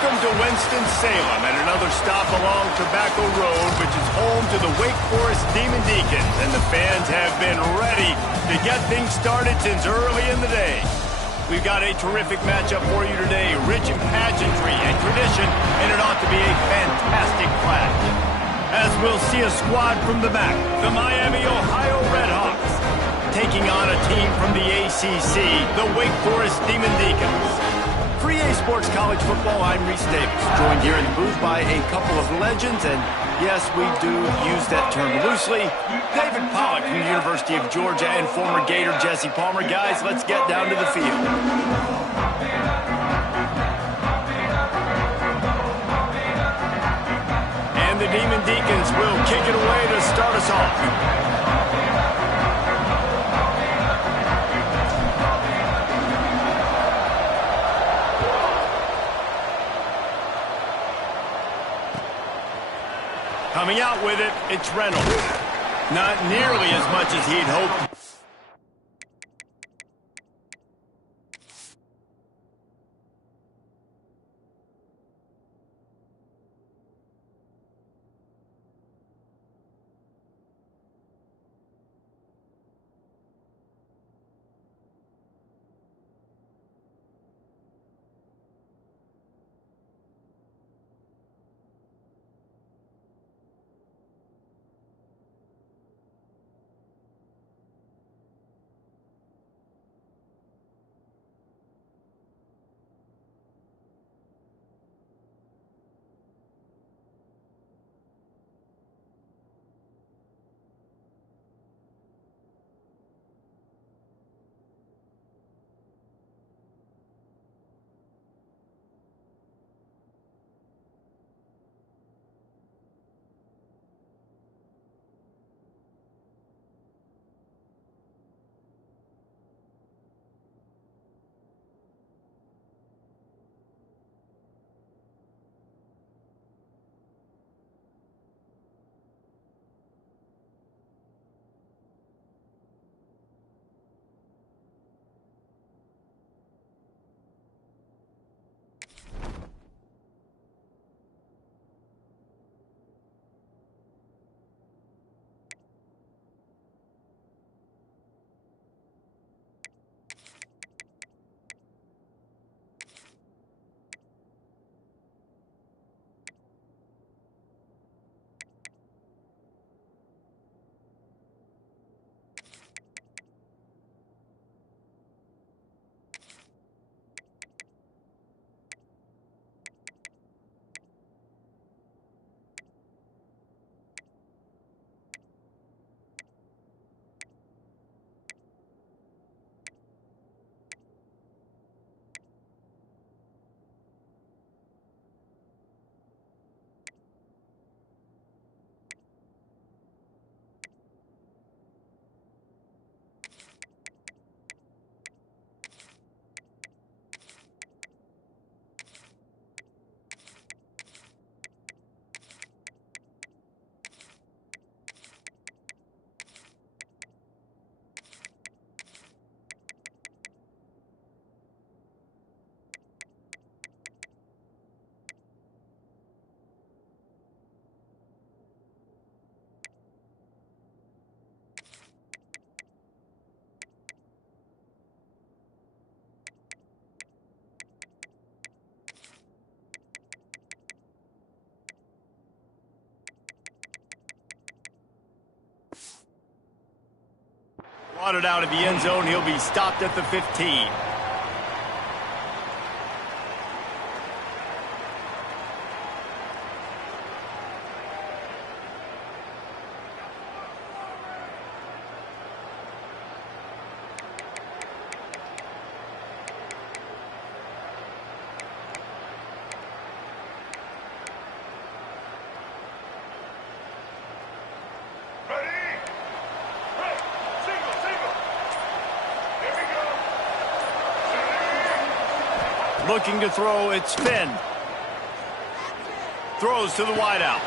Welcome to Winston-Salem and another stop along Tobacco Road, which is home to the Wake Forest Demon Deacons, and the fans have been ready to get things started since early in the day. We've got a terrific matchup for you today, rich in pageantry and tradition, and it ought to be a fantastic clash. As we'll see a squad from the back, the Miami, Ohio Redhawks, taking on a team from the ACC, the Wake Forest Demon Deacons. For EA Sports College Football, I'm Reese Davis, joined here in the booth by a couple of legends, and yes, we do use that term loosely. David Pollock from the University of Georgia and former Gator Jesse Palmer. Guys, let's get down to the field. And the Demon Deacons will kick it away to start us off. Coming out with it, it's Reynolds. Not nearly as much as he'd hoped. Brought it out of the end zone. He'll be stopped at the 15. Looking to throw, it's Finn. Throws to the wideout.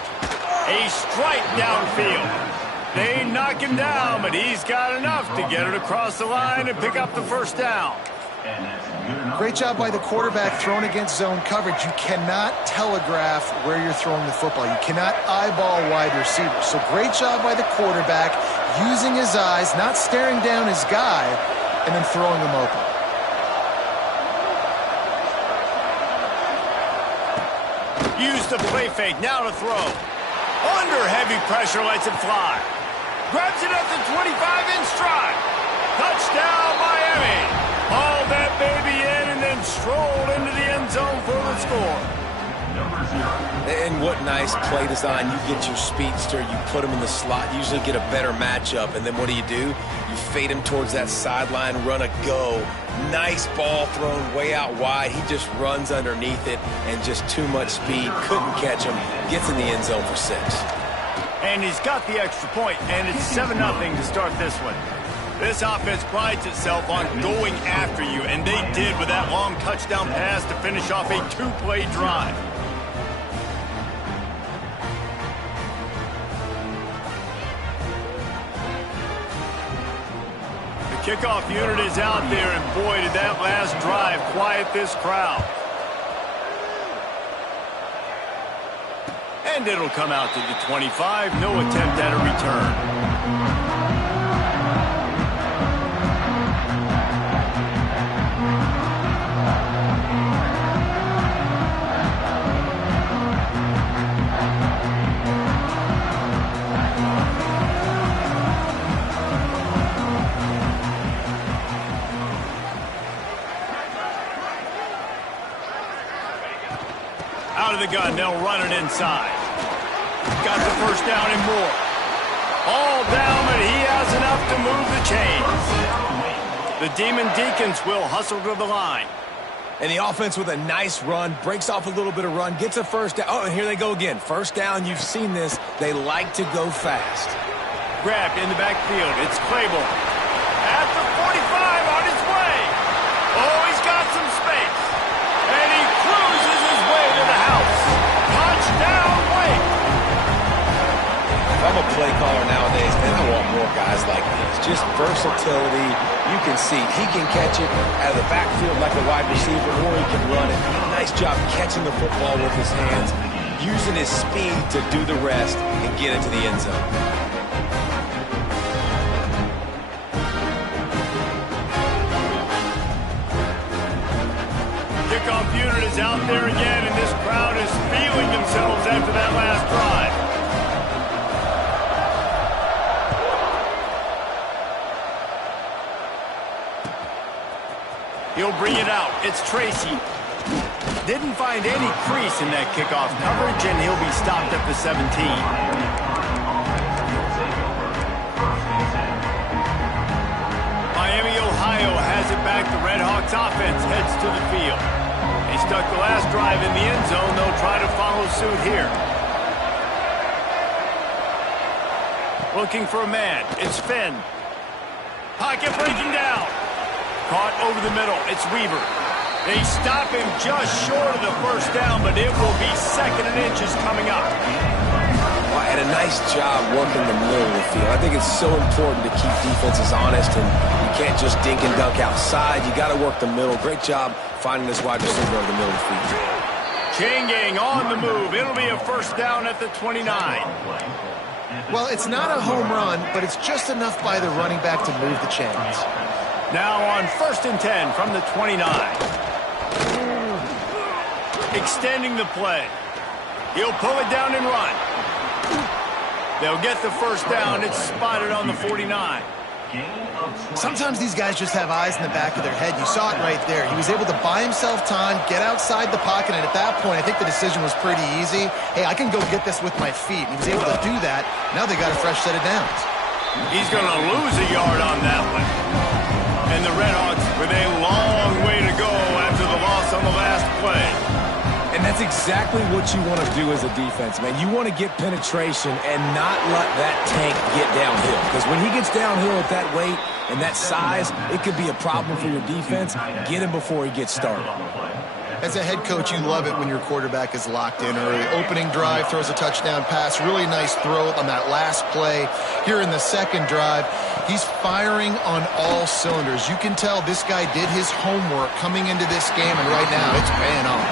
A strike downfield. They knock him down, but he's got enough to get it across the line and pick up the first down. Great job by the quarterback throwing against zone coverage. You cannot telegraph where you're throwing the football. You cannot eyeball wide receivers. So great job by the quarterback using his eyes, not staring down his guy, and then throwing him open. Use the play fake, now to throw. Under heavy pressure, lets it fly. Grabs it at the 25 in stride. Touchdown, Miami. Hauled that baby in and then strolled into the end zone for the score. And what nice play design. You get your speedster, you put him in the slot, usually get a better matchup, and then what do? You fade him towards that sideline, run a go. Nice ball thrown way out wide. He just runs underneath it, and just too much speed. Couldn't catch him. Gets in the end zone for 6. And he's got the extra point, and it's 7-0 to start this one. This offense prides itself on going after you, and they did with that long touchdown pass to finish off a 2-play drive. The kickoff unit is out there, and boy, did that last drive quiet this crowd. And it'll come out to the 25. No attempt at a return. Out of the gun, they'll run it inside. Got the first down and more. All down, but he has enough to move the chains. The Demon Deacons will hustle to the line. And the offense with a nice run, breaks off a little bit of run, gets a first down. Oh, and here they go again. First down, you've seen this. They like to go fast. Grabbed in the backfield. It's Claiborne. At the 45 on his way. Oh, he's got some space. And he cruises his way to the house. Touchdown, Wake. If I'm a play caller nowadays, man, I want more guys like this. Just versatility. You can see he can catch it out of the backfield like a wide receiver, or he can run it. Nice job catching the football with his hands, using his speed to do the rest and get into the end zone. Kickoff unit is out there again, and this crowd is feeling themselves after that last drive. He'll bring it out. It's Tracy. Didn't find any crease in that kickoff coverage, and he'll be stopped at the 17. Miami, Ohio has it back. The Red Hawks offense heads to the field. They stuck the last drive in the end zone. They'll try to follow suit here. Looking for a man. It's Finn. Pocket breaking down. Caught over the middle. It's Weaver. They stop him just short of the first down, but it will be 2nd and inches coming up. Well, and a nice job working the middle of the field. I think it's so important to keep defenses honest, and you can't just dink and dunk outside. You got to work the middle. Great job finding this wide receiver over the middle of the field. Chain gang on the move. It'll be a first down at the 29. Well, it's not a home run, but it's just enough by the running back to move the chains. Now on 1st and 10 from the 29. Extending the play. He'll pull it down and run. They'll get the first down. It's spotted on the 49. Sometimes these guys just have eyes in the back of their head. You saw it right there. He was able to buy himself time, get outside the pocket, and at that point, I think the decision was pretty easy. Hey, I can go get this with my feet. He was able to do that. Now they got a fresh set of downs. He's going to lose a yard on that one. And the Red Hawks with a long way to go after the loss on the last play. And that's exactly what you want to do as a defense, man. You want to get penetration and not let that tank get downhill. Because when he gets downhill at that weight and that size, it could be a problem for your defense. Get him before he gets started. As a head coach, you love it when your quarterback is locked in early. Opening drive, throws a touchdown pass, really nice throw on that last play. Here in the second drive, he's firing on all cylinders. You can tell this guy did his homework coming into this game, and right now it's paying off.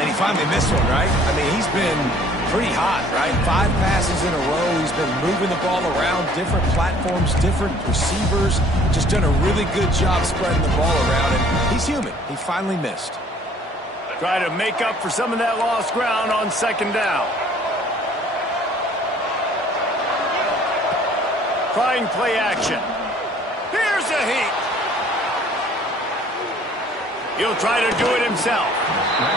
And he finally missed one, right? I mean, he's been pretty hot, right? 5 passes in a row. He's been moving the ball around, different platforms, different receivers. Just done a really good job spreading the ball around, and he's human. He finally missed. Try to make up for some of that lost ground on second down. Trying play action. Here's a heat. He'll try to do it himself.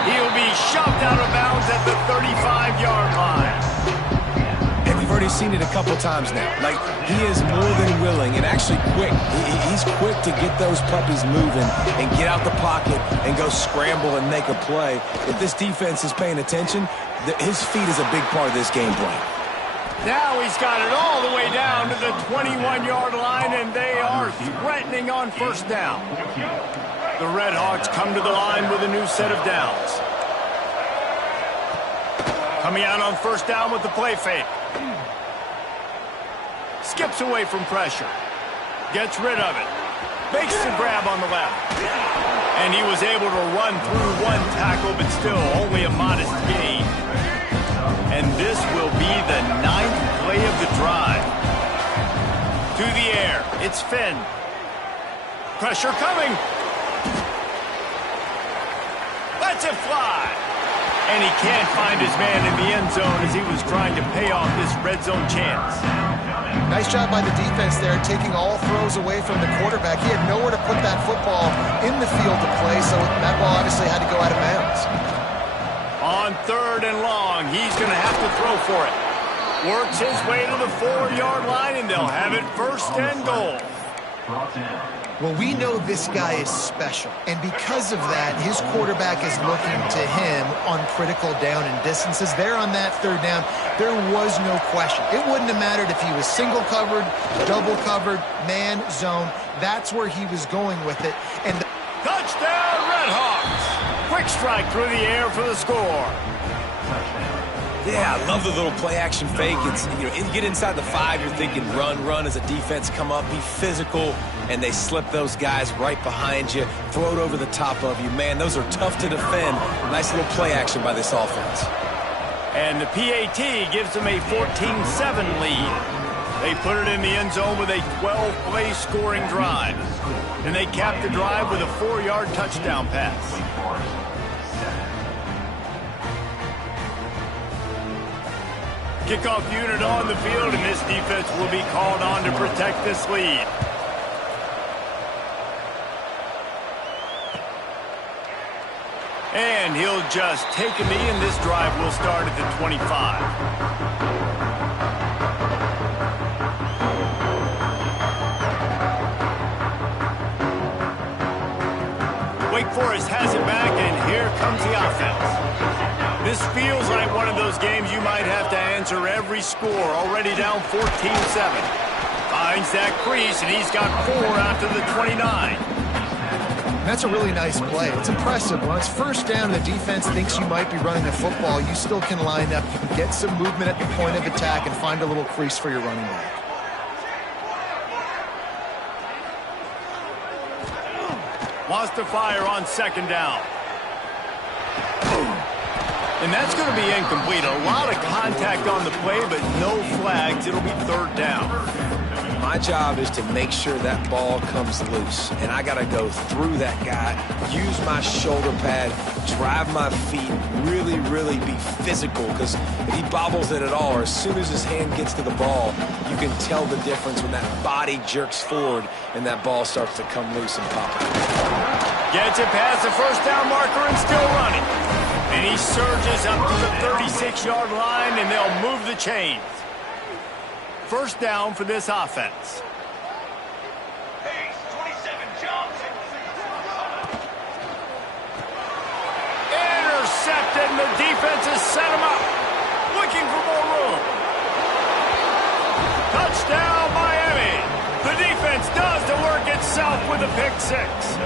He'll be shoved out of bounds at the 35-yard line. And we've already seen it a couple times now. Like, he is more than willing and actually quick. He's quick to get those puppies moving and get out the pocket and go scramble and make a play. If this defense is paying attention, his feet is a big part of this game plan. Now he's got it all the way down to the 21-yard line, and they are threatening on first down. The Red Hawks come to the line with a new set of downs. Coming out on first down with the play fake. Skips away from pressure. Gets rid of it. Makes the grab on the left. And he was able to run through one tackle, but still only a modest gain. And this will be the 9th play of the drive. To the air. It's Finn. Pressure coming. Lets it fly. And he can't find his man in the end zone as he was trying to pay off this red zone chance. Nice job by the defense there, taking all throws away from the quarterback. He had nowhere to put that football in the field to play, so that ball obviously had to go out of bounds. On 3rd and long, he's going to have to throw for it. Works his way to the 4-yard line, and they'll have it 1st and goal. Well, we know this guy is special, and because of that, his quarterback is looking to him on critical down and distances. There on that 3rd down, there was no question. It wouldn't have mattered if he was single covered, double covered, man, zone. That's where he was going with it. And Touchdown, Red Hawks! Quick strike through the air for the score. Yeah, I love the little play-action fake. It's, you get inside the 5, you're thinking run as a defense, come up, be physical, and they slip those guys right behind you, throw it over the top of you. Man, those are tough to defend. Nice little play-action by this offense. And the PAT gives them a 14-7 lead. They put it in the end zone with a 12-play scoring drive. And they cap the drive with a 4-yard touchdown pass. Kickoff unit on the field, and this defense will be called on to protect this lead. And he'll just take a knee, and this drive will start at the 25. Wake Forest has it back, and here comes the offense. This feels like one of those games you might have to answer every score, already down 14-7. Finds that crease, and he's got 4 after the 29. that's a really nice play. It's impressive. When it's first down and the defense thinks you might be running the football, you still can line up. You can get some movement at the point of attack and find a little crease for your running back. Wants to fire on second down. And that's going to be incomplete. A lot of contact on the play, but no flags. It'll be third down. My job is to make sure that ball comes loose. And I got to go through that guy, use my shoulder pad, drive my feet, really be physical. Because if he bobbles it at all, or as soon as his hand gets to the ball, you can tell the difference when that body jerks forward and that ball starts to come loose and pop out. Gets it past the first down marker and still running. And he surges up to the 36-yard line, and they'll move the chains. First down for this offense. Intercepted, and the defense has set him up. Looking for more room. Touchdown, Miami. The defense does the work itself with a pick six.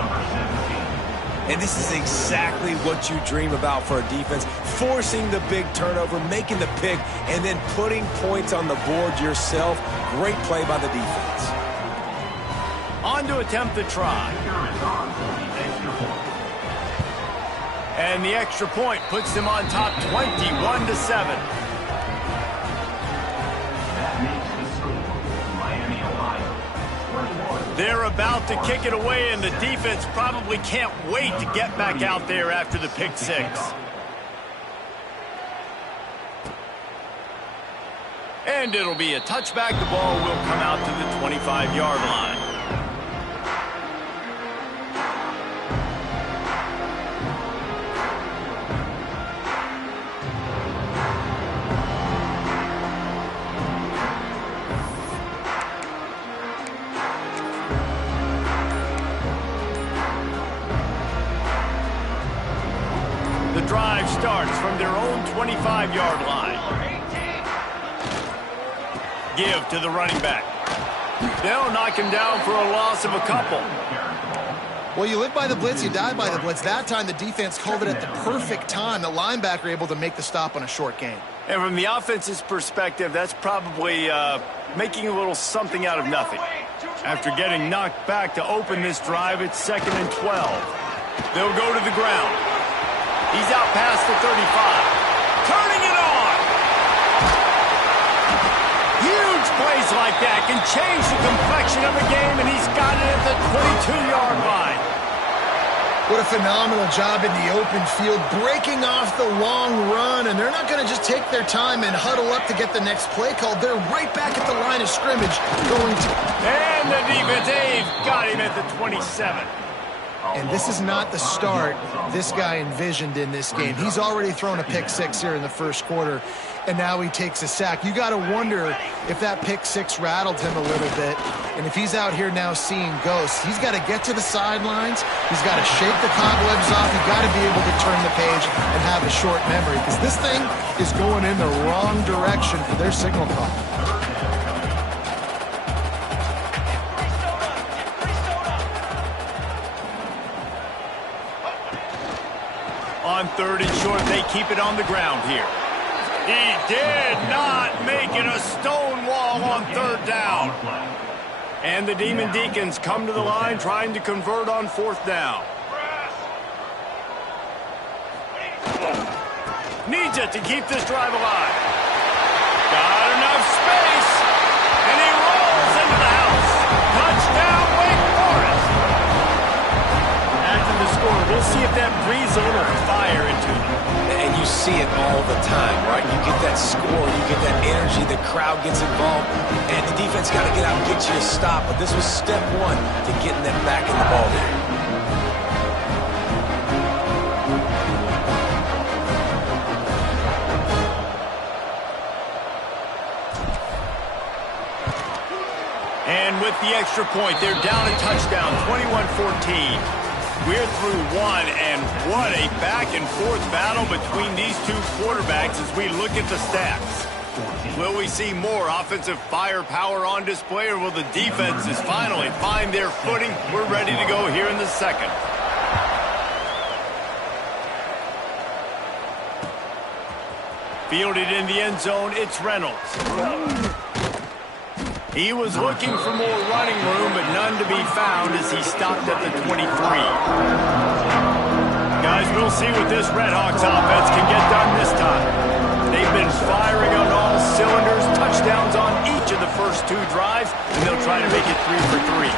And this is exactly what you dream about for a defense, forcing the big turnover, making the pick, and then putting points on the board yourself. Great play by the defense. On to attempt the try. And the extra point puts them on top 21-7. They're about to kick it away, and the defense probably can't wait to get back out there after the pick six. And it'll be a touchback. The ball will come out to the 25-yard line. The drive starts from their own 25-yard line. Give to the running back. They'll knock him down for a loss of a couple. Well, you live by the blitz, you die by the blitz. That time, the defense called it at the perfect time. The linebacker able to make the stop on a short gain. And from the offense's perspective, that's probably making a little something out of nothing. After getting knocked back to open this drive, it's 2nd and 12. They'll go to the ground. He's out past the 35. Turning it on! Huge plays like that can change the complexion of a game, and he's got it at the 22-yard line. What a phenomenal job in the open field, breaking off the long run, and they're not going to just take their time and huddle up to get the next play called. They're right back at the line of scrimmage going to... And the defense, they've got him at the 27. And this is not the start this guy envisioned in this game. He's already thrown a pick six here in the first quarter, and now he takes a sack. You got to wonder if that pick six rattled him a little bit, and if he's out here now seeing ghosts. He's got to get to the sidelines. He's got to shake the cobwebs off. You've got to be able to turn the page and have a short memory, because this thing is going in the wrong direction for their signal call. On 3rd and short, they keep it on the ground here. He did not make it a stone wall on 3rd down. And the Demon Deacons come to the line trying to convert on 4th down. Needs it to keep this drive alive. Got enough space. And he rolls into the house. Touchdown, Wake Forest. After the score, we'll see if that breathes a little fire into them. And you see it all the time, right? You get that score, you get that energy, the crowd gets involved, and the defense got to get out and get you a stop. But this was step one to getting them back in the ball game. And with the extra point, they're down a touchdown, 21-14. We're through one, and what a back-and-forth battle between these two quarterbacks as we look at the stats. Will we see more offensive firepower on display, or will the defenses finally find their footing? We're ready to go here in the second. Fielded in the end zone, it's Reynolds. He was looking for more running room, but none to be found as he stopped at the 23. Guys, we'll see what this Redhawks offense can get done this time. They've been firing on all cylinders, touchdowns on each of the first 2 drives, and they'll try to make it 3 for 3.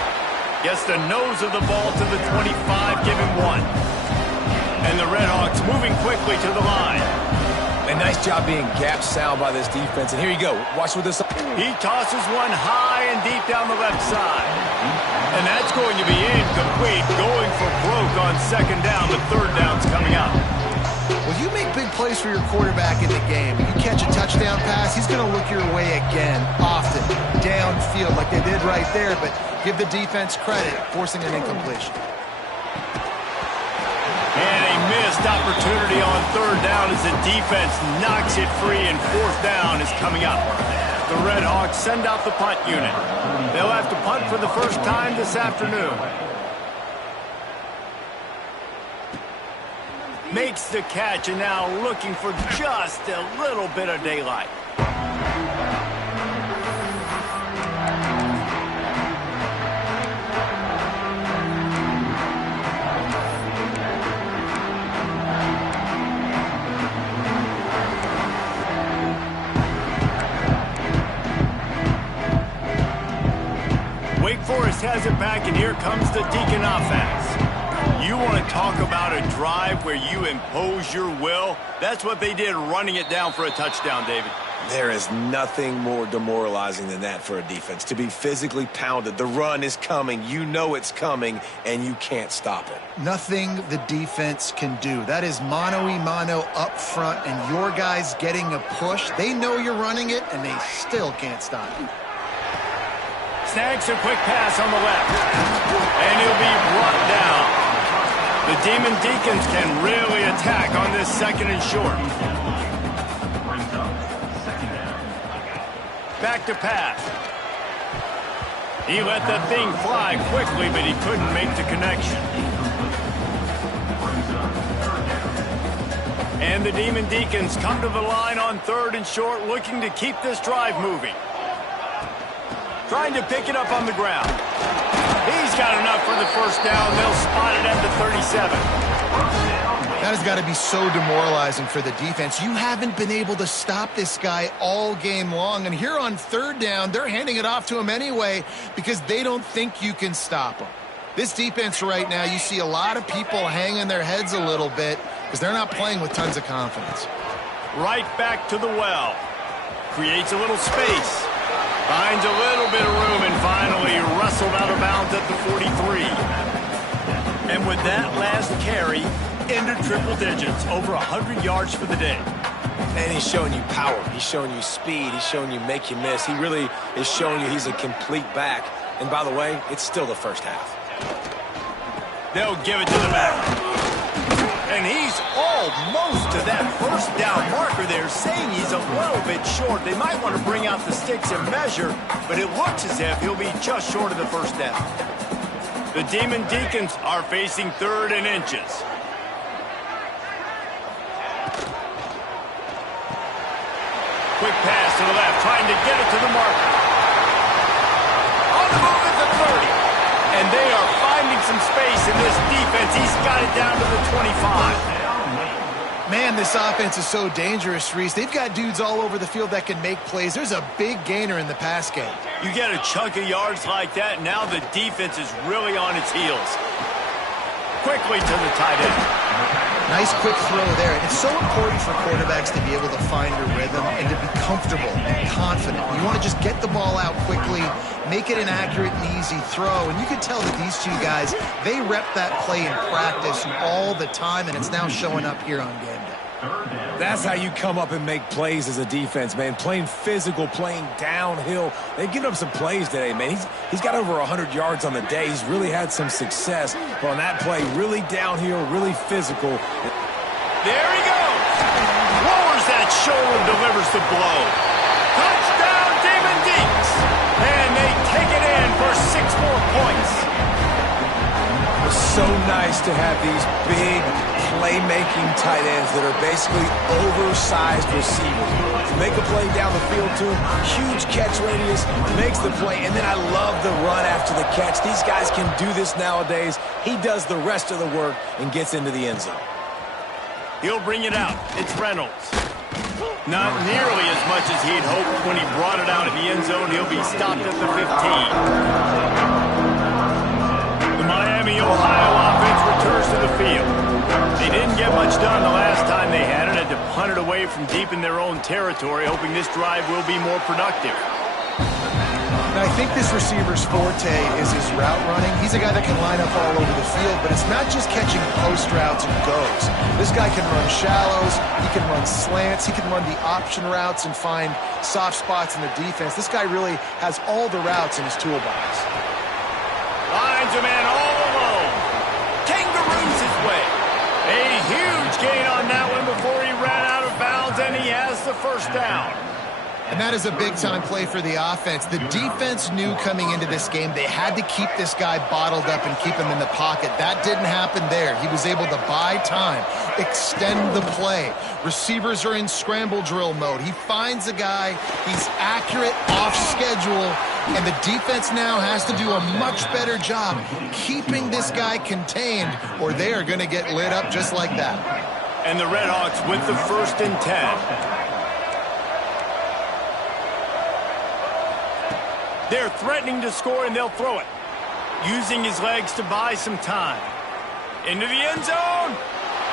Gets the nose of the ball to the 25, give him 1. And the Redhawks moving quickly to the line. A nice job being gap sound by this defense. And here you go. Watch with this. He tosses one high and deep down the left side. And that's going to be incomplete. Going for broke on 2nd down. The 3rd down's coming up. Well, you make big plays for your quarterback in the game. If you catch a touchdown pass, he's going to look your way again, often, downfield like they did right there. But give the defense credit, forcing an incompletion. And a missed opportunity on 3rd down as the defense knocks it free, and 4th down is coming up. The Redhawks send out the punt unit. They'll have to punt for the first time this afternoon. makes the catch, and now looking for just a little bit of daylight. Wake Forest has it back, and here comes the Deacon offense. You want to talk about a drive where you impose your will? That's what they did, running it down for a touchdown, David. There is nothing more demoralizing than that for a defense, to be physically pounded. The run is coming. You know it's coming, and you can't stop it. Nothing the defense can do. That is mano-a-mano up front, and your guys getting a push. They know you're running it, and they still can't stop it. Snags a quick pass on the left, and he'll be brought down. The Demon Deacons can really attack on this second and short. Back to pass. He let that thing fly quickly, but he couldn't make the connection. And the Demon Deacons come to the line on third and short, looking to keep this drive moving. Trying to pick it up on the ground. He's got enough for the first down. They'll spot it at the 37. That has got to be so demoralizing for the defense. You haven't been able to stop this guy all game long. And here on third down, they're handing it off to him anyway because they don't think you can stop him. This defense right now, you see a lot of people hanging their heads a little bit because they're not playing with tons of confidence. Right back to the well. Creates a little space. Finds a little bit of room and finally wrestled out of bounds at the 43. And with that last carry, into triple digits, over 100 yards for the day. And he's showing you power. He's showing you speed. He's showing you make you miss. He really is showing you he's a complete back. And by the way, it's still the first half. They'll give it to the back. And he's almost to that first down marker there, saying he's a little bit short. They might want to bring out the sticks and measure, but it looks as if he'll be just short of the first down. The Demon Deacons are facing third and inches. Quick pass to the left, trying to get it to the marker. On the move at the 30. And they are finding some space in this defense. He's got it down to the 25. Man, this offense is so dangerous, Reese. They've got dudes all over the field that can make plays. There's a big gainer in the pass game. You get a chunk of yards like that, now the defense is really on its heels. Quickly to the tight end. Nice quick throw there. And it's so important for quarterbacks to be able to find a rhythm and to be comfortable and confident. You want to just get the ball out quickly, make it an accurate and easy throw. And you can tell that these two guys, they rep that play in practice all the time, and it's now showing up here on game day. That's how you come up and make plays as a defense, man. Playing physical, playing downhill. They've given up some plays today, man. He's got over 100 yards on the day. He's really had some success. But on that play, really downhill, really physical. There he goes. Lowers that shoulder, delivers the blow. Touchdown, Demon Deeks. And they take it in for 6 more points. It's so nice to have these big playmaking tight ends that are basically oversized receivers. Make a play down the field to him, huge catch radius, makes the play, and then I love the run after the catch. These guys can do this nowadays. He does the rest of the work and gets into the end zone. He'll bring it out. It's Reynolds. Not nearly as much as he'd hoped when he brought it out in the end zone. He'll be stopped at the 15. The Miami, Ohio offense returns to the field. They didn't get much done the last time they had it. Had to punt it away from deep in their own territory, hoping this drive will be more productive. Now, I think this receiver's forte is his route running. He's a guy that can line up all over the field, but it's not just catching post routes and goes. This guy can run shallows, he can run slants, he can run the option routes and find soft spots in the defense. This guy really has all the routes in his toolbox. Finds a man all alone. Kangaroos his way. A huge gain on that one before he ran out of bounds, and he has the first down. And that is a big-time play for the offense. The defense knew coming into this game they had to keep this guy bottled up and keep him in the pocket. That didn't happen there. He was able to buy time, extend the play. Receivers are in scramble drill mode. He finds a guy, he's accurate, off schedule, and the defense now has to do a much better job keeping this guy contained, or they are going to get lit up just like that. And the Redhawks with the 1st and 10. They're threatening to score, and they'll throw it. Using his legs to buy some time. Into the end zone.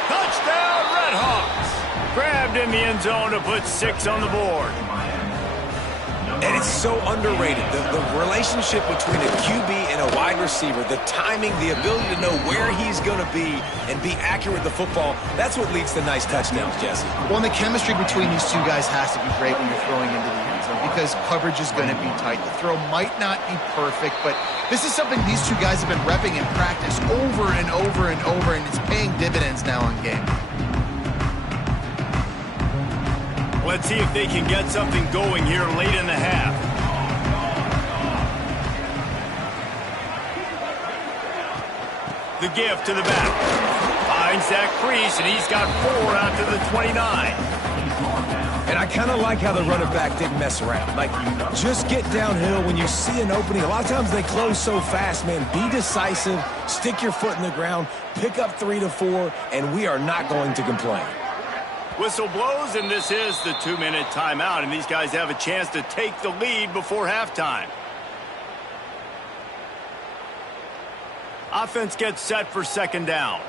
Touchdown, Redhawks. Grabbed in the end zone to put 6 on the board. And it's so underrated. The relationship between a QB and a wide receiver, the timing, the ability to know where he's going to be and be accurate with the football, that's what leads to nice touchdowns, Jesse. Well, and the chemistry between these two guys has to be great when you're throwing into the end zone because coverage is going to be tight. The throw might not be perfect, but this is something these two guys have been repping in practice over and over and over, and it's paying dividends now in game. Let's see if they can get something going here late in the half. The gift to the back. Finds that crease, and he's got 4 out to the 29. And I kind of like how the running back didn't mess around. Like, just get downhill when you see an opening. A lot of times they close so fast, man. Be decisive, stick your foot in the ground, pick up 3 to 4, and we are not going to complain. Whistle blows, and this is the 2-minute timeout, and these guys have a chance to take the lead before halftime. Offense gets set for 2nd down.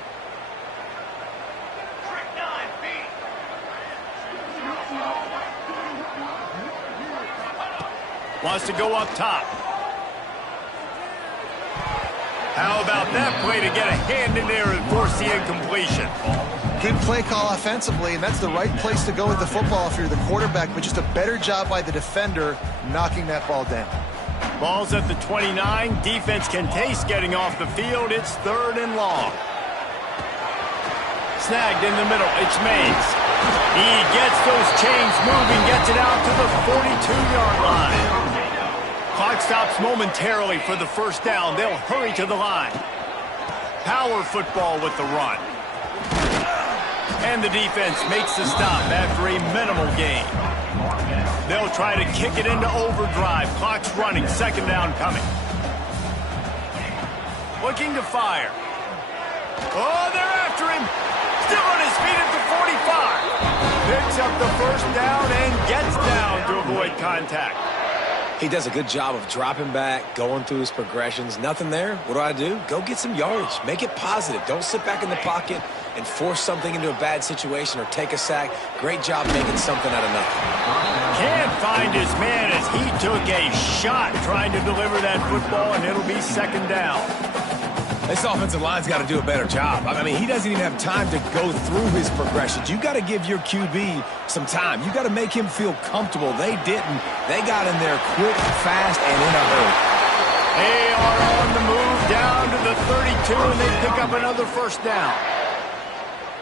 Wants to go up top. How about that play to get a hand in there and force the incompletion? Good play call offensively, and that's the right place to go with the football if you're the quarterback, but just a better job by the defender knocking that ball down. Ball's at the 29. Defense can taste getting off the field. It's 3rd and long. Snagged in the middle. It's Mays. He gets those chains moving, gets it out to the 42-yard line. Clock stops momentarily for the 1st down. They'll hurry to the line. Power football with the run. And the defense makes the stop after a minimal gain. They'll try to kick it into overdrive. Clock's running. 2nd down coming. Looking to fire. Oh, they're after him. Still on his feet at the 45. Picks up the 1st down and gets down to avoid contact. He does a good job of dropping back, going through his progressions. Nothing there. What do? Go get some yardage. Make it positive. Don't sit back in the pocket and force something into a bad situation or take a sack. Great job making something out of nothing. Can't find his man as he took a shot trying to deliver that football, and it'll be 2nd down. This offensive line's got to do a better job. I mean, he doesn't even have time to go through his progressions. You got to give your QB some time. You got to make him feel comfortable. They didn't. They got in there quick, fast, and in a hurry. They are on the move down to the 32, and they pick up another 1st down.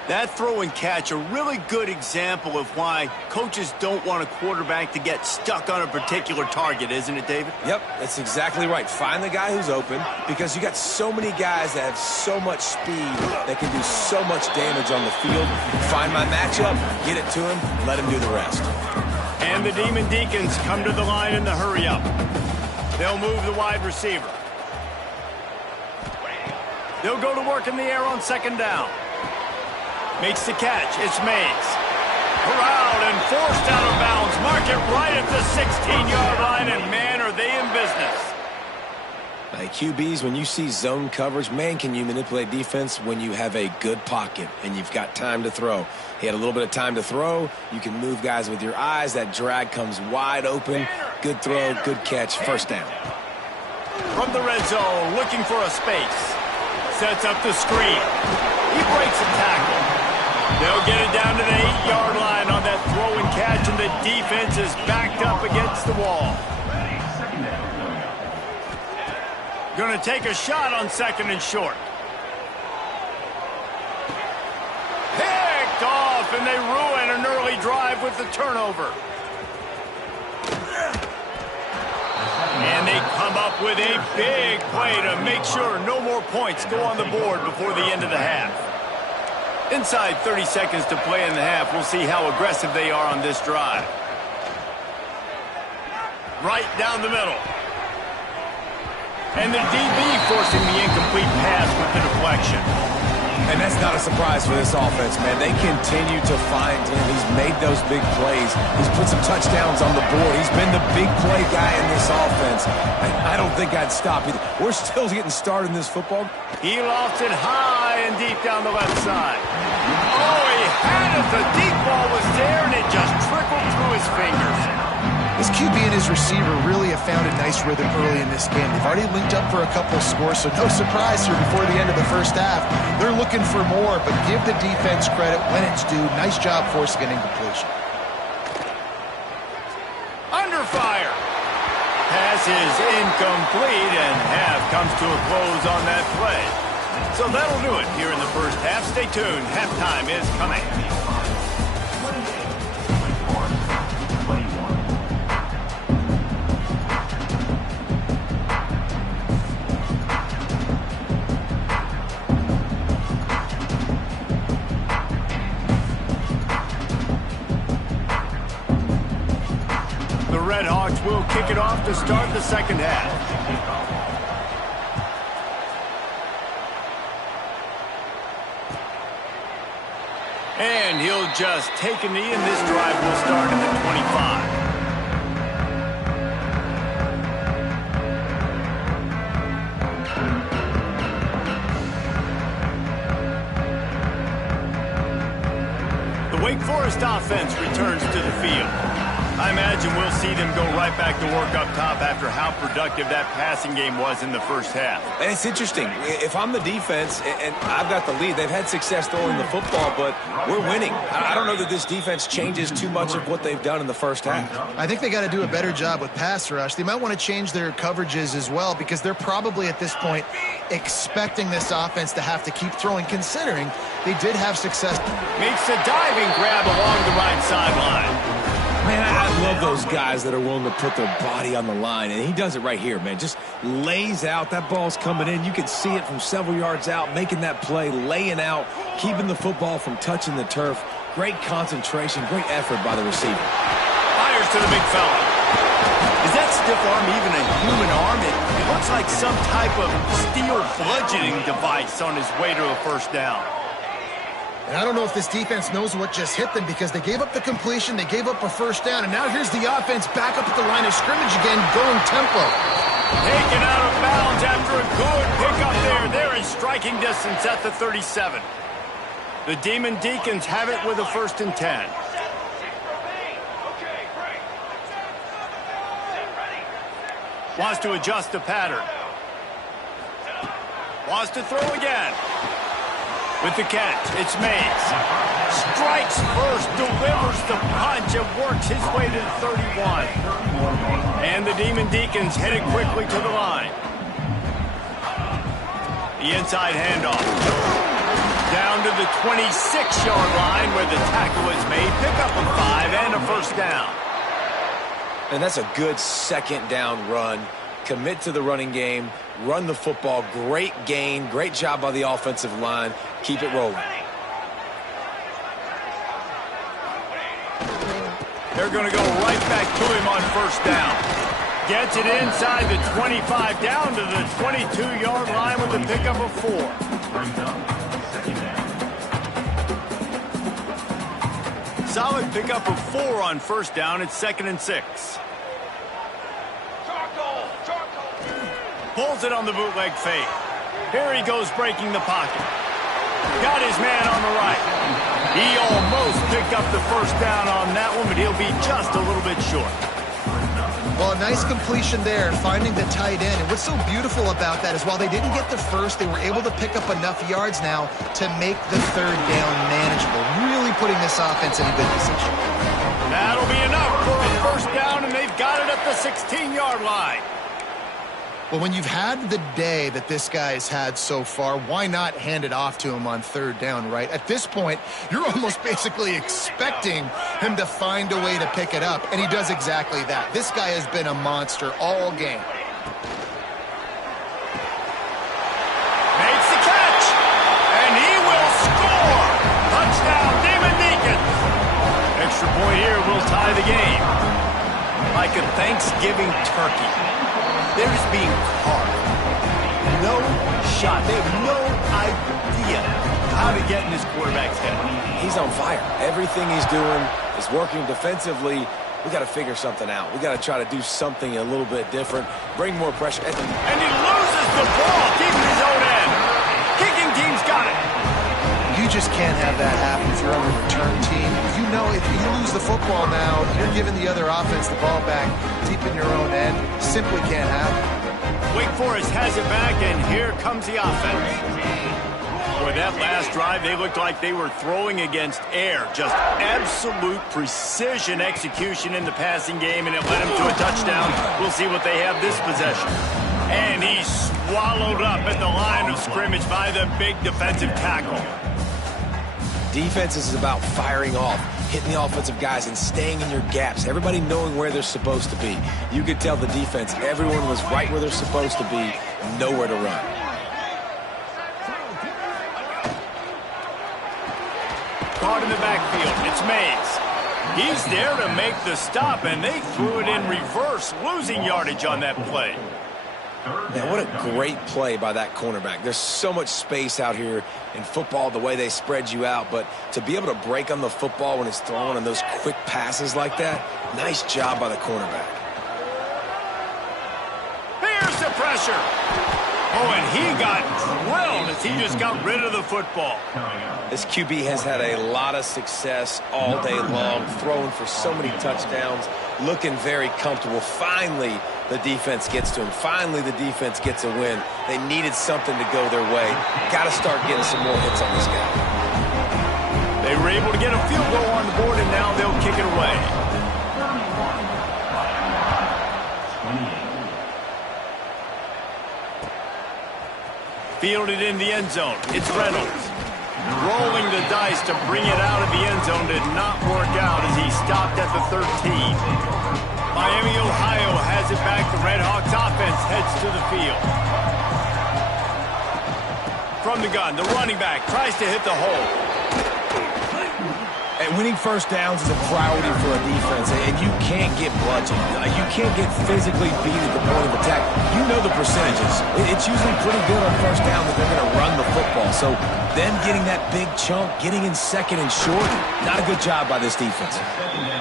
That throw and catch, a really good example of why coaches don't want a quarterback to get stuck on a particular target, isn't it, David? Yep, that's exactly right. Find the guy who's open because you got so many guys that have so much speed that can do so much damage on the field. Find my matchup, get it to him, let him do the rest. And the Demon Deacons come to the line in the hurry up. They'll move the wide receiver. They'll go to work in the air on 2nd down. Makes the catch. It's Mays. Corralled and forced out of bounds. Mark it right at the 16-yard line, and man, are they in business. Like QBs, when you see zone coverage, man, can you manipulate defense when you have a good pocket and you've got time to throw. He had a little bit of time to throw. You can move guys with your eyes. That drag comes wide open. Good throw, good catch, 1st down. From the red zone, looking for a space. Sets up the screen. He breaks a tackle. They'll get it down to the 8-yard line on that throw and catch, and the defense is backed up against the wall. Going to take a shot on 2nd and short. Picked off, and they ruin an early drive with the turnover. And they come up with a big play to make sure no more points go on the board before the end of the half. Inside 30 seconds to play in the half, we'll see how aggressive they are on this drive. Right down the middle. And the DB forcing the incomplete pass with the deflection. And that's not a surprise for this offense, man. They continue to find him. He's made those big plays. He's put some touchdowns on the board. He's been the big play guy in this offense. And I don't think I'd stop either. We're still getting started in this football. He lofts it high and deep down the left side. Oh, he had it. The deep ball was there, and it just trickled through his fingers. His QB and his receiver really have found a nice rhythm early in this game. They've already linked up for a couple of scores, so no surprise here before the end of the first half. They're looking for more, but give the defense credit when it's due. Nice job forcing an incompletion. Under fire. Pass is incomplete, and half comes to a close on that play. So that'll do it here in the first half. Stay tuned. Halftime is coming. Will kick it off to start the second half. And he'll just take a knee, and this drive will start at the 25. The Wake Forest offense returns to the field. I imagine we'll see them go right back to work up top after how productive that passing game was in the first half. And it's interesting. If I'm the defense and I've got the lead, they've had success throwing the football, but we're winning. I don't know that this defense changes too much of what they've done in the first half. I think they got to do a better job with pass rush. They might want to change their coverages as well, because they're probably at this point expecting this offense to have to keep throwing, considering they did have success. Makes a diving grab along the right sideline. Man, I love those guys that are willing to put their body on the line, and he does it right here, man. Just lays out. That ball's coming in. You can see it from several yards out, making that play, laying out, keeping the football from touching the turf. Great concentration, great effort by the receiver. Fires to the big fella. Is that stiff arm even a human arm? It looks like some type of steel bludgeoning device on his way to a first down. And I don't know if this defense knows what just hit them, because they gave up the completion, they gave up a first down, and now here's the offense back up at the line of scrimmage again, going tempo. Taken out of bounds after a good pickup there. They're in striking distance at the 37. The Demon Deacons have it with a 1st and 10. Wants to adjust the pattern. Wants to throw again. With the catch, it's Mays. Strikes first, delivers the punch, and works his way to the 31. And the Demon Deacons headed quickly to the line. The inside handoff. Down to the 26-yard line where the tackle is made. Pick up a 5 and a first down. And that's a good second down run. Commit to the running game, run the football, great gain, great job by the offensive line. Keep it rolling. They're going to go right back to him on first down. Gets it inside the 25, down to the 22-yard line with a pickup of 4. Solid pickup of 4 on first down. It's 2nd and 6. Pulls it on the bootleg fake. Here he goes breaking the pocket. Got his man on the right. He almost picked up the first down on that one, but he'll be just a little bit short. Well, a nice completion there, finding the tight end. And what's so beautiful about that is while they didn't get the first, they were able to pick up enough yards now to make the 3rd down manageable. Really putting this offense in a good position. That'll be enough for a first down, and they've got it at the 16-yard line. Well, when you've had the day that this guy's had so far, why not hand it off to him on third down, right? At this point, you're almost basically expecting him to find a way to pick it up, and he does exactly that. This guy has been a monster all game. Makes the catch, and he will score! Touchdown, Demon Deacons! Extra point here will tie the game. Like a Thanksgiving turkey, they're just being carved. No shot. They have no idea how to get in this quarterback's head. He's on fire. Everything he's doing is working defensively. We got to figure something out. We got to try to do something a little bit different, bring more pressure. And he loses the ball, keeping his own end. Kicking team's got it. You just can't have that happen if you're on the return team. You know if you lose the football now, you're giving the other offense the ball back deep in your own end. Simply can't happen. Wake Forest has it back, and here comes the offense. For that last drive, they looked like they were throwing against air. Just absolute precision execution in the passing game, and it led them to a touchdown. We'll see what they have this possession. And he's swallowed up at the line of scrimmage by the big defensive tackle. Defense is about firing off, hitting the offensive guys, and staying in your gaps. Everybody knowing where they're supposed to be. You could tell the defense, everyone was right where they're supposed to be, nowhere to run. Caught in the backfield, it's Mays. He's there to make the stop, and they threw it in reverse, losing yardage on that play. Man, what a great play by that cornerback. There's so much space out here in football, the way they spread you out, but to be able to break on the football when it's thrown on those quick passes like that, nice job by the cornerback. Here's the pressure. Oh, and he got drilled as he just got rid of the football. This QB has had a lot of success all day long, throwing for so many touchdowns, looking very comfortable. Finally, the defense gets to him. Finally, the defense gets a win. They needed something to go their way. Got to start getting some more hits on this guy. They were able to get a field goal on the board, and now they'll kick it away. Fielded in the end zone. It's Reynolds. Rolling the dice to bring it out of the end zone did not work out as he stopped at the 13. Miami, Ohio has it back. The Red Hawks offense heads to the field. From the gun, the running back tries to hit the hole. And winning first downs is a priority for a defense, and you can't get bludgeoned. You can't get physically beat at the point of attack. You know the percentages. It's usually pretty good on first down that they're going to run the football. So then getting that big chunk, getting in second and short, not a good job by this defense.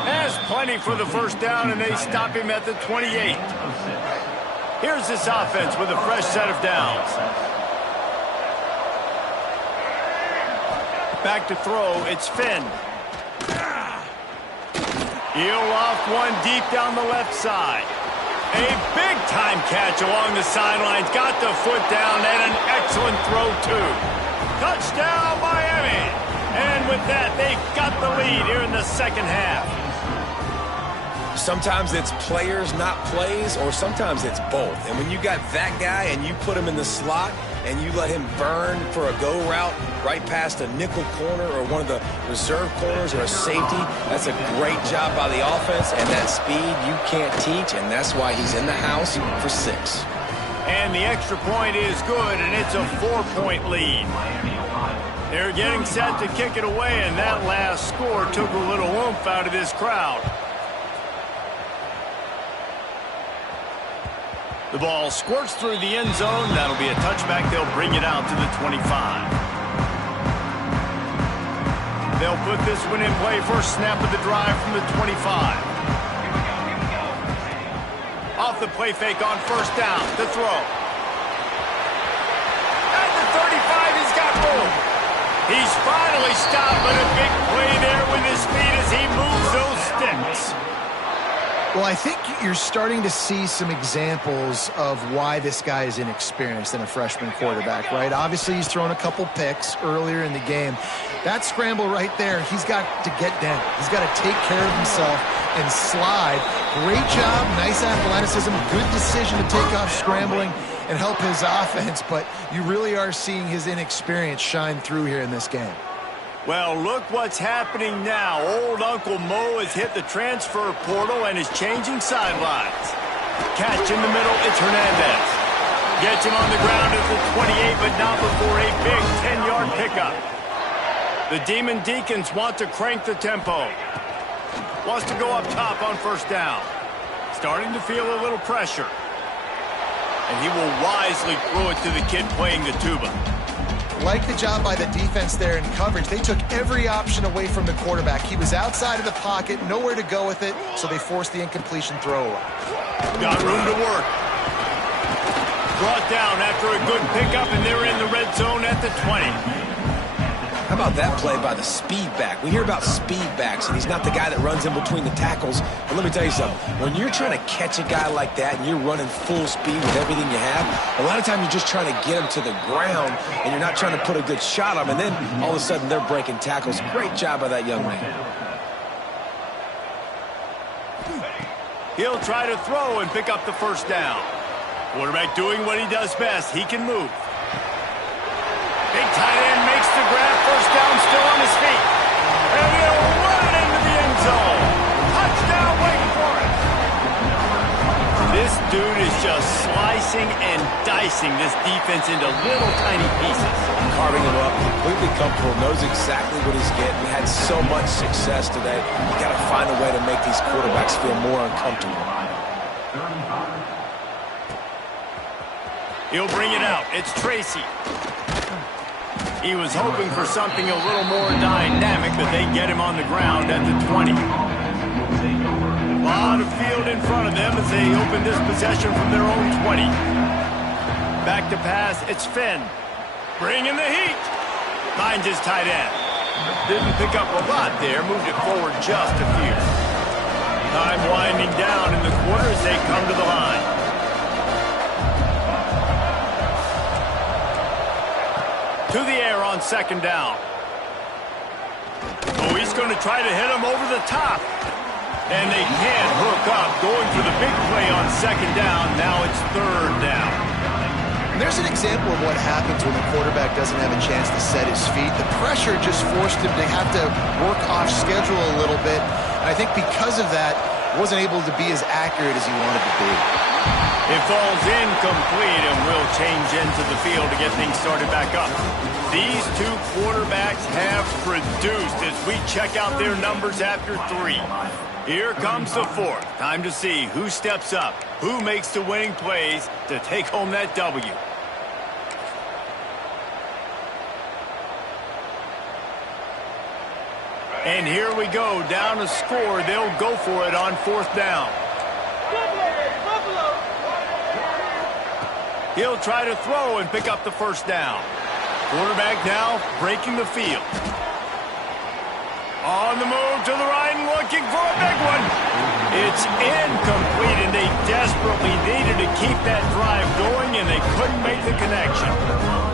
Has plenty for the first down, and they stop him at the 28. Here's this offense with a fresh set of downs. Back to throw, it's Finn. He'll off one deep down the left side. A big-time catch along the sidelines. Got the foot down and an excellent throw, too. Touchdown, Miami. And with that, they've got the lead here in the second half. Sometimes it's players, not plays, or sometimes it's both. And when you got that guy and you put him in the slot and you let him burn for a go route right past a nickel corner or one of the reserve corners or a safety, that's a great job by the offense, and that speed you can't teach, and that's why he's in the house for 6. And the extra point is good, and it's a 4-point lead. They're getting set to kick it away, and that last score took a little oomph out of this crowd. The ball squirts through the end zone. That'll be a touchback. They'll bring it out to the 25. They'll put this one in play. First snap of the drive from the 25. Off the play fake on first down. The throw. At the 35, he's got room. He's finally stopped, but a big play there with his feet as he moves those sticks. Well, I think you're starting to see some examples of why this guy is inexperienced in a freshman quarterback, right? Obviously, he's thrown a couple picks earlier in the game. That scramble right there, he's got to get down. He's got to take care of himself and slide. Great job, nice athleticism, good decision to take off scrambling and help his offense, but you really are seeing his inexperience shine through here in this game. Well, look what's happening now. Old Uncle Mo has hit the transfer portal and is changing sidelines. Catch in the middle, it's Hernandez. Gets him on the ground at the 28, but not before a big 10-yard pickup. The Demon Deacons want to crank the tempo. Wants to go up top on first down. Starting to feel a little pressure. And he will wisely throw it to the kid playing the tuba. Like the job by the defense there in coverage. They took every option away from the quarterback. He was outside of the pocket, nowhere to go with it, so they forced the incompletion throwaway. Got room to work. Brought down after a good pickup, and they're in the red zone at the 20. How about that play by the speed back? We hear about speed backs, and he's not the guy that runs in between the tackles. But let me tell you something. When you're trying to catch a guy like that and you're running full speed with everything you have, a lot of times you're just trying to get him to the ground, and you're not trying to put a good shot on him, and then all of a sudden they're breaking tackles. Great job by that young man. He'll try to throw and pick up the first down. Quarterback doing what he does best. He can move. Big tight end makes the grab. First down, still on his feet. And he'll run it into the end zone. Touchdown, Wake Forest. This dude is just slicing and dicing this defense into little tiny pieces. Carving him up, completely comfortable, knows exactly what he's getting. Had so much success today. You got to find a way to make these quarterbacks feel more uncomfortable. He'll bring it out. It's Tracy. He was hoping for something a little more dynamic, but they get him on the ground at the 20. A lot of field in front of them as they open this possession from their own 20. Back to pass, it's Finn. Bringing the heat. Finds his tight end. Didn't pick up a lot there, moved it forward just a few. Time winding down in the quarter as they come to the line. To the air on second down. Oh, he's going to try to hit him over the top. And they can't hook up. Going for the big play on second down. Now it's third down. And there's an example of what happens when the quarterback doesn't have a chance to set his feet. The pressure just forced him to have to work off schedule a little bit. And I think because of that, wasn't able to be as accurate as he wanted to be. It falls incomplete and will change into the field to get things started back up. These two quarterbacks have produced as we check out their numbers after 3. Here comes the fourth. Time to see who steps up, who makes the winning plays to take home that W. And here we go, down a score. They'll go for it on fourth down. He'll try to throw and pick up the first down. Quarterback now breaking the field. On the move to the right and looking for a big one. It's incomplete, and they desperately needed to keep that drive going, and they couldn't make the connection.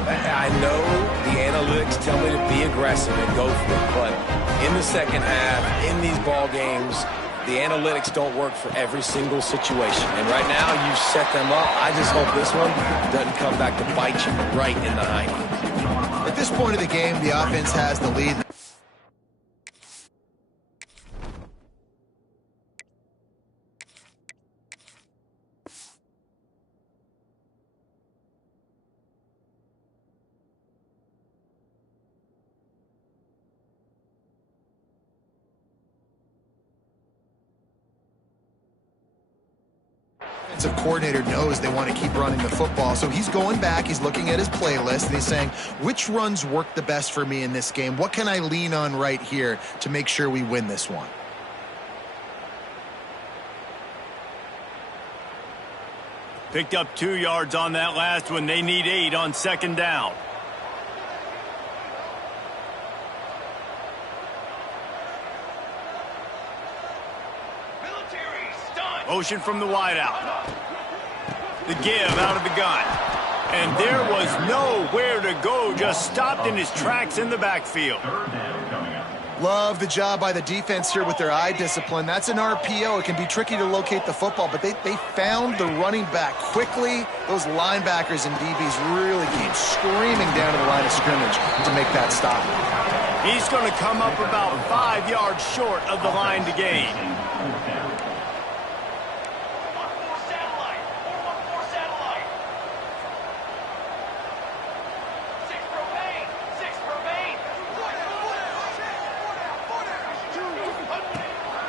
I know the analytics tell me to be aggressive and go for it, but in the second half, in these ball games, the analytics don't work for every single situation. And right now, you've set them up. I just hope this one doesn't come back to bite you right in the hind end. At this point of the game, the offense has the lead. Offensive coordinator knows they want to keep running the football, so he's going back, he's looking at his playlist, and he's saying, which runs work the best for me in this game? What can I lean on right here to make sure we win this one? Picked up 2 yards on that last one. They need 8 on second down. Motion from the wideout. The give out of the gun. And there was nowhere to go, just stopped in his tracks in the backfield. Love the job by the defense here with their eye discipline. That's an RPO. It can be tricky to locate the football, but they found the running back quickly. Those linebackers and DBs really came screaming down to the line of scrimmage to make that stop. He's going to come up about 5 yards short of the line to gain.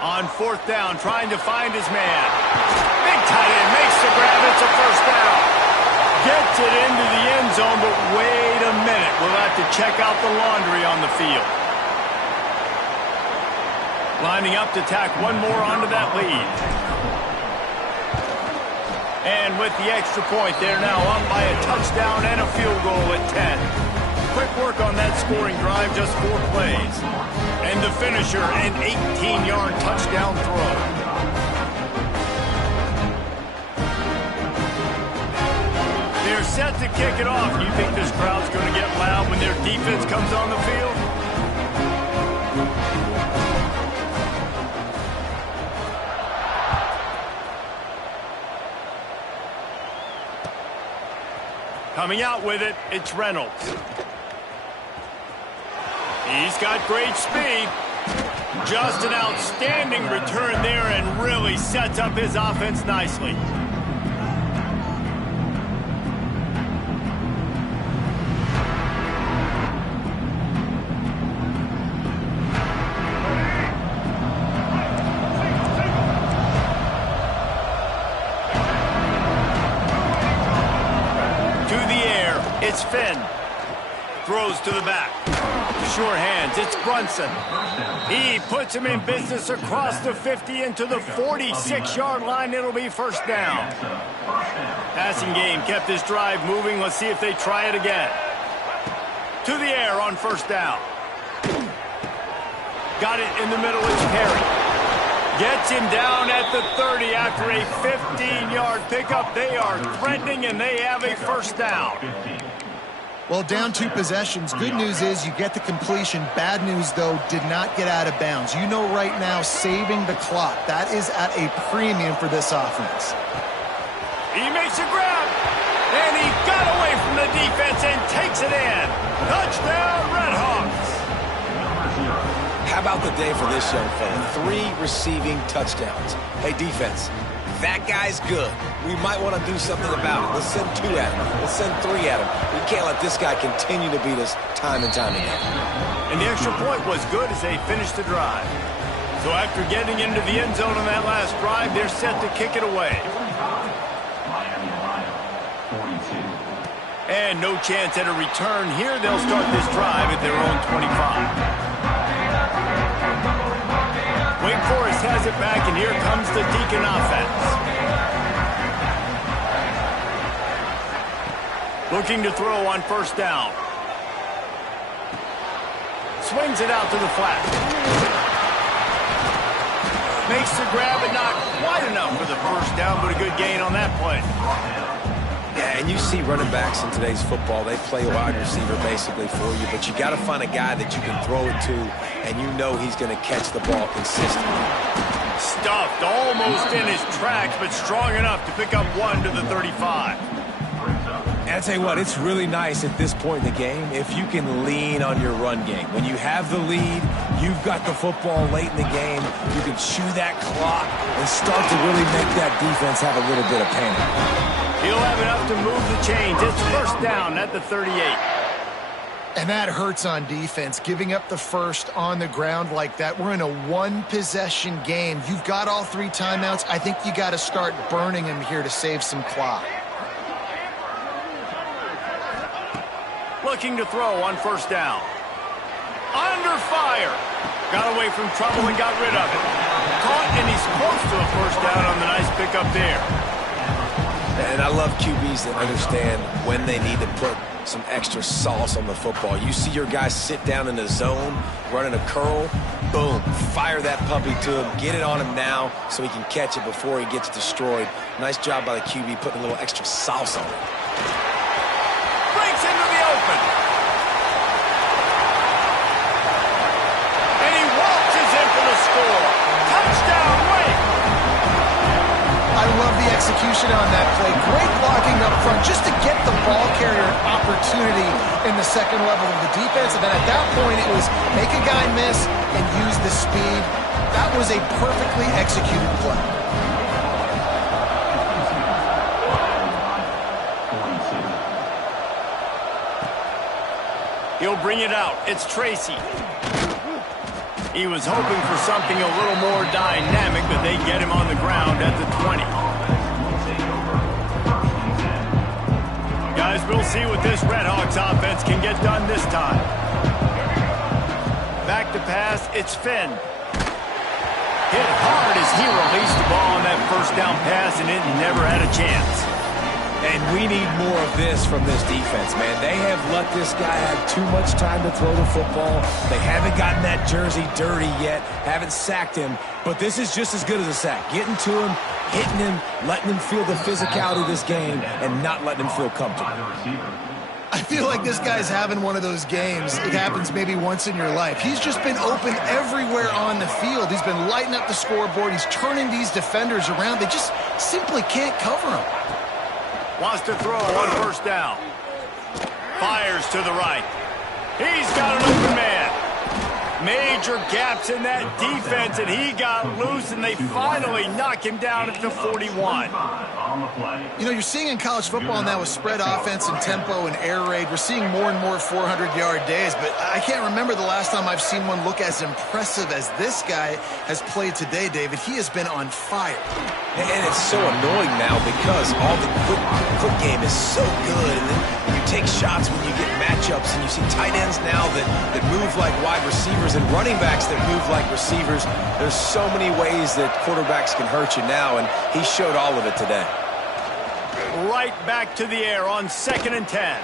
On fourth down, trying to find his man. Big tight end makes the grab. It's a first down. Gets it into the end zone, but wait a minute. We'll have to check out the laundry on the field. Lining up to tack one more onto that lead. And with the extra point, they're now up by a touchdown and a field goal at 10. Quick work on that scoring drive, just 4 plays. And the finisher, an 18-yard touchdown throw. They're set to kick it off. You think this crowd's going to get loud when their defense comes on the field? Coming out with it, it's Reynolds. He's got great speed. Just an outstanding return there and really sets up his offense nicely. To the air, it's Finn. Throws to the back. Sure hands, it's Brunson. He puts him in business across the 50 into the 46-yard line. It'll be first down. Passing game kept this drive moving. Let's see if they try it again. To the air on first down. Got it in the middle, it's Perry. Gets him down at the 30 after a 15-yard pickup. They are threatening, and they have a first down. Well, down 2 possessions. Good news is you get the completion. Bad news, though, did not get out of bounds. You know right now, saving the clock. That is at a premium for this offense. He makes a grab, and he got away from the defense and takes it in. Touchdown, Redhawks. How about the day for this young fella? 3 receiving touchdowns. Hey, defense, that guy's good. We might want to do something about it. Let's send 2 at him. Let's send 3 at him. We can't let this guy continue to beat us time and time again. And the extra point was good as they finished the drive. So after getting into the end zone on that last drive, they're set to kick it away. And no chance at a return here. They'll start this drive at their own 25. Wake Forest has it back, and here comes the Deacon offense. Looking to throw on first down. Swings it out to the flat. Makes the grab, but not quite enough for the first down, but a good gain on that play. Yeah, and you see running backs in today's football, they play wide receiver basically for you, but you got to find a guy that you can throw it to, and you know he's going to catch the ball consistently. Stuffed almost in his tracks, but strong enough to pick up 1 to the 35. And I tell you what, it's really nice at this point in the game if you can lean on your run game. When you have the lead, you've got the football late in the game, you can chew that clock and start to really make that defense have a little bit of panic. He'll have enough to move the chains. It's first down at the 38. And that hurts on defense, giving up the first on the ground like that. We're in a 1-possession game. You've got all 3 timeouts. I think you got to start burning them here to save some clock. Looking to throw on first down. Under fire. Got away from trouble and got rid of it. Caught, and he's close to a first down on the nice pickup there. And I love QBs that understand when they need to put some extra sauce on the football. You see your guys sit down in the zone, running a curl, boom, fire that puppy to him, get it on him now so he can catch it before he gets destroyed. Nice job by the QB putting a little extra sauce on it. Breaks into the open. And he waltzes in for the score. Touchdown, Wake. I love the execution on that play. Great blocking up front just to get the ball carrier an opportunity in the second level of the defense. And then at that point, it was make a guy miss and use the speed. That was a perfectly executed play. He'll bring it out. It's Tracy. He was hoping for something a little more dynamic, but they get him on the ground at the 20. Guys, we'll see what this Redhawks offense can get done this time. Back to pass, it's Finn. Hit hard as he released the ball on that first down pass, and it never had a chance. And we need more of this from this defense, man. They have let this guy have too much time to throw the football. They haven't gotten that jersey dirty yet, haven't sacked him. But this is just as good as a sack. Getting to him, hitting him, letting him feel the physicality of this game, and not letting him feel comfortable. I feel like this guy's having one of those games. It happens maybe once in your life. He's just been open everywhere on the field. He's been lighting up the scoreboard. He's turning these defenders around. They just simply can't cover him. Wants to throw on first down. Fires to the right. He's got an open man. Major gaps in that defense, and he got loose, and they finally knock him down at the 41. You know, you're seeing in college football now with spread offense and tempo and air raid, we're seeing more and more 400-yard days, but I can't remember the last time I've seen one look as impressive as this guy has played today, David. He has been on fire. And it's so annoying now because all the quick game is so good, and then you take shots when you get matchups, and you see tight ends now that move like wide receivers and running backs that move like receivers. There's so many ways that quarterbacks can hurt you now, and he showed all of it today. Right back to the air on 2nd and 10.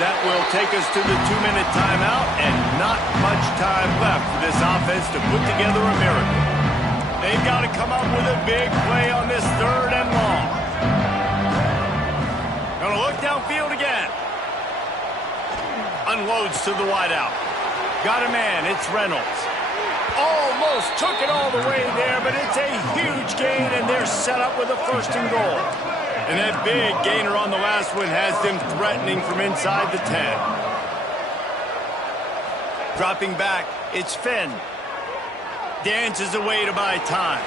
That will take us to the 2-minute timeout, and not much time left for this offense to put together a miracle. They've got to come up with a big play on this 3rd and long. Gonna look downfield again. Unloads to the wideout. Got a man, it's Reynolds. Almost took it all the way there, but it's a huge gain, and they're set up with a 1st and goal. And that big gainer on the last one has them threatening from inside the 10. Dropping back, it's Finn. Dances away to buy time.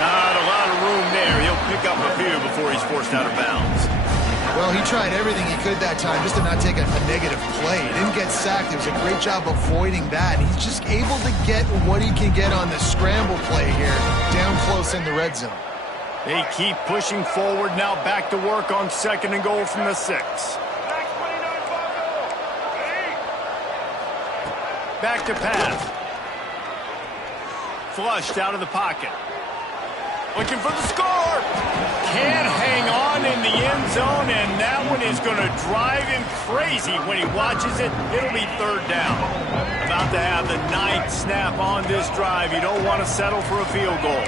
Not a lot of room there. He'll pick up a few before he's forced out of bounds. Well, he tried everything he could that time just to not take a negative play. He didn't get sacked. It was a great job avoiding that. He's just able to get what he can get on the scramble play here, down close in the red zone. They keep pushing forward, now back to work on 2nd and goal from the 6. Back to pass. Flushed out of the pocket. Looking for the score. Can't hang on in the end zone, and that one is going to drive him crazy when he watches it. It'll be 3rd down. About to have the 9th snap on this drive. You don't want to settle for a field goal.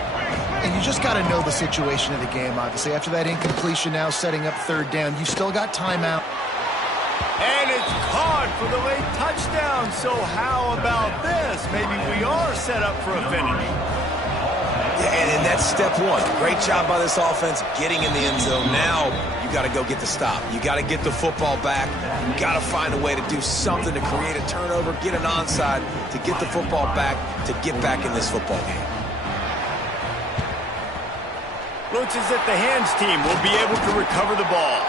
And you just got to know the situation of the game, obviously. After that incompletion now setting up 3rd down, you still got timeout. And it's caught for the late touchdown. So how about this? Maybe we are set up for a finish. And that's step 1. Great job by this offense getting in the end zone. Now you got to go get the stop. You got to get the football back. You got to find a way to do something to create a turnover, get an onside, to get the football back, to get back in this football game. Looks as if the hands team will be able to recover the ball.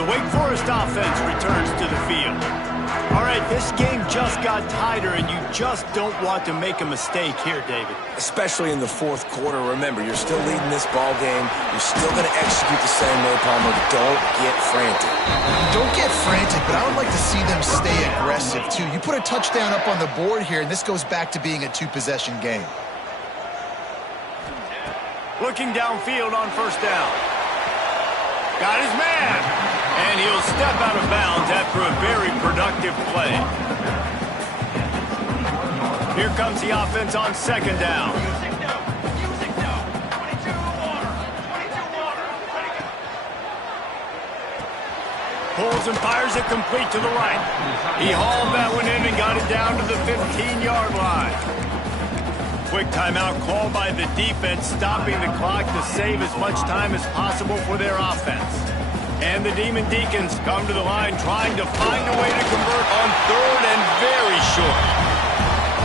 The Wake Forest offense returns to the field. All right. right, this game just got tighter, and you just don't want to make a mistake here, David. Especially in the fourth quarter. Remember, you're still leading this ball game. You're still going to execute the same way, Palmer. Don't get frantic. Don't get frantic, but I would like to see them stay aggressive, too. You put a touchdown up on the board here, and this goes back to being a two-possession game. Looking downfield on first down. Got his man. And he'll step out of bounds after a very productive play. Here comes the offense on second down. Pulls and fires it complete to the right. He hauled that one in and got it down to the 15-yard line. Quick timeout called by the defense, stopping the clock to save as much time as possible for their offense. And the Demon Deacons come to the line trying to find a way to convert on third and very short.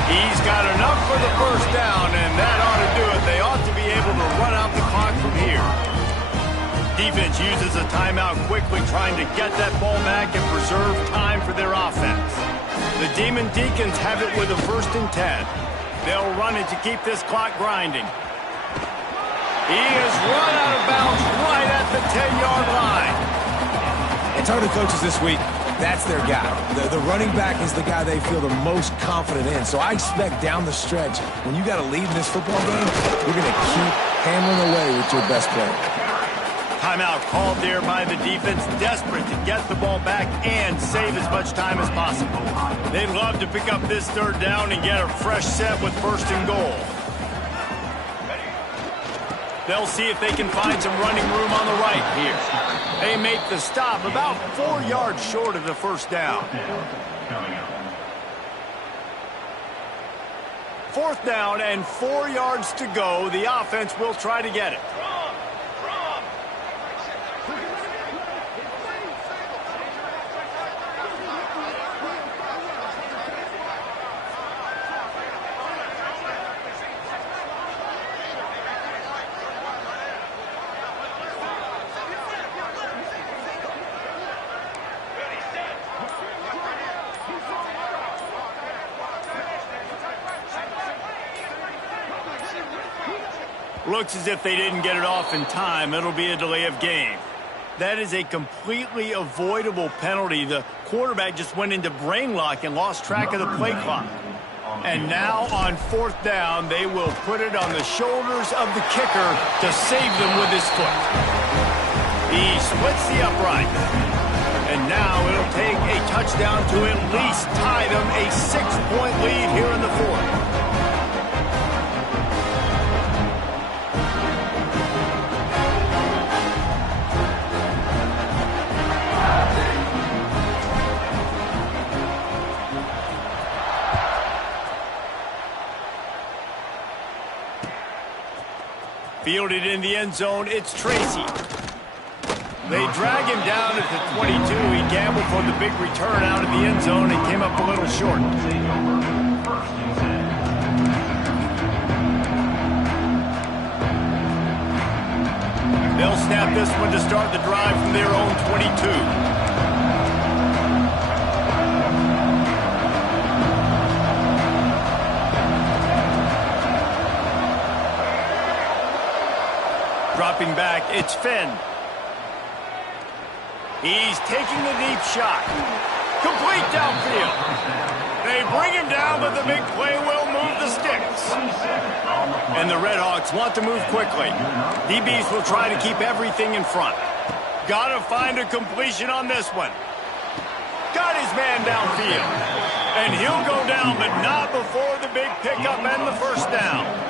He's got enough for the first down, and that ought to do it. They ought to be able to run out the clock from here. Defense uses a timeout quickly, trying to get that ball back and preserve time for their offense. The Demon Deacons have it with a 1st and 10. They'll run it to keep this clock grinding. He is run out of bounds right at the 10-yard line. And talking to coaches this week, that's their guy. The running back is the guy they feel the most confident in. So I expect down the stretch, when you got a lead in this football game, you're going to keep hammering away with your best player. Timeout called there by the defense, desperate to get the ball back and save as much time as possible. They'd love to pick up this third down and get a fresh set with 1st and goal. They'll see if they can find some running room on the right here. They make the stop about 4 yards short of the first down. 4th down and 4 yards to go. The offense will try to get it. Looks as if they didn't get it off in time. It'll be a delay of game. That is a completely avoidable penalty. The quarterback just went into brain lock and lost track of the play clock. And now on 4th down, they will put it on the shoulders of the kicker to save them with his foot. He splits the upright. And now it'll take a touchdown to at least tie them a 6-point lead here in the 4th. Fielded in the end zone, it's Tracy. They drag him down at the 22. He gambled for the big return out of the end zone and came up a little short. They'll snap this one to start the drive from their own 22. Dropping back, it's Finn. He's taking the deep shot. Complete downfield. They bring him down, but the big play will move the sticks. And the Redhawks want to move quickly. DBs will try to keep everything in front. Got to find a completion on this one. Got his man downfield. And he'll go down, but not before the big pickup and the first down.